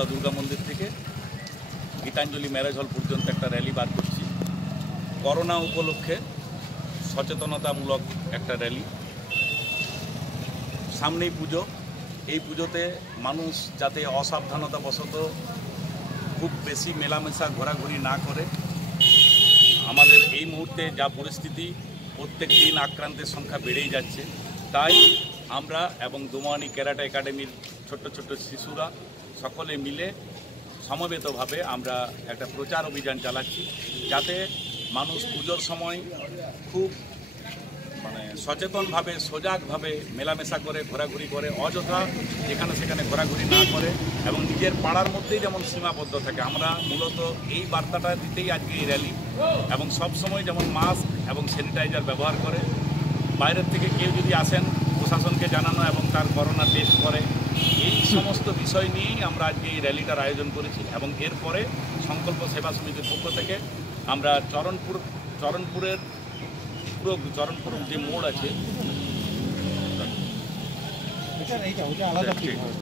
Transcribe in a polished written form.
শিবতলা দুর্গা মন্দির থেকে Gitanjali marriage hall পর্যন্ত একটা র্যালি বার করছি। করোনা উপলক্ষে সচেতনতামূলক একটা র্যালি। সামনেই পুজো, এই পুজোতে মানুষ যাতে অসাবধানতাবশত খুব বেশি মেলামেশা ঘোরাঘুরি না করে। আমাদের এই মুহূর্তে যা পরিস্থিতি, প্রত্যেক দিন আক্রান্তের সংখ্যা বেড়েই যাচ্ছে, তাই আমরা এবং দোমানি ক্যারাটে একাডেমির ছোট্ট ছোট্ট শিশুরা সকলে মিলে সমবেতভাবে আমরা একটা প্রচার অভিযান চালাচ্ছি, যাতে মানুষ পুজোর সময় খুব সচেতনভাবে সজাগভাবে মেলামেশা করে ঘোরাঘুরি করে, অযথা যেখানে সেখানে ঘোরাঘুরি না করে এবং নিজের পাড়ার মধ্যেই যেমন সীমাবদ্ধ থাকে। আমরা মূলত এই বার্তাটা দিতেই আজকে এই র্যালি, এবং সব সময় যেমন মাস্ক এবং স্যানিটাইজার ব্যবহার করে। বাইরের থেকে কেউ যদি আসেন, প্রশাসনকে জানানো এবং তার করোনা টেস্ট করে, এই সমস্ত বিষয় নিয়েই আমরা আজকে এই র্যালিটার আয়োজন করেছি। এবং এরপরে সংকল্প সেবা সমিতির পক্ষ থেকে আমরা চরণপুরের চরণপুর যে মোড় আছে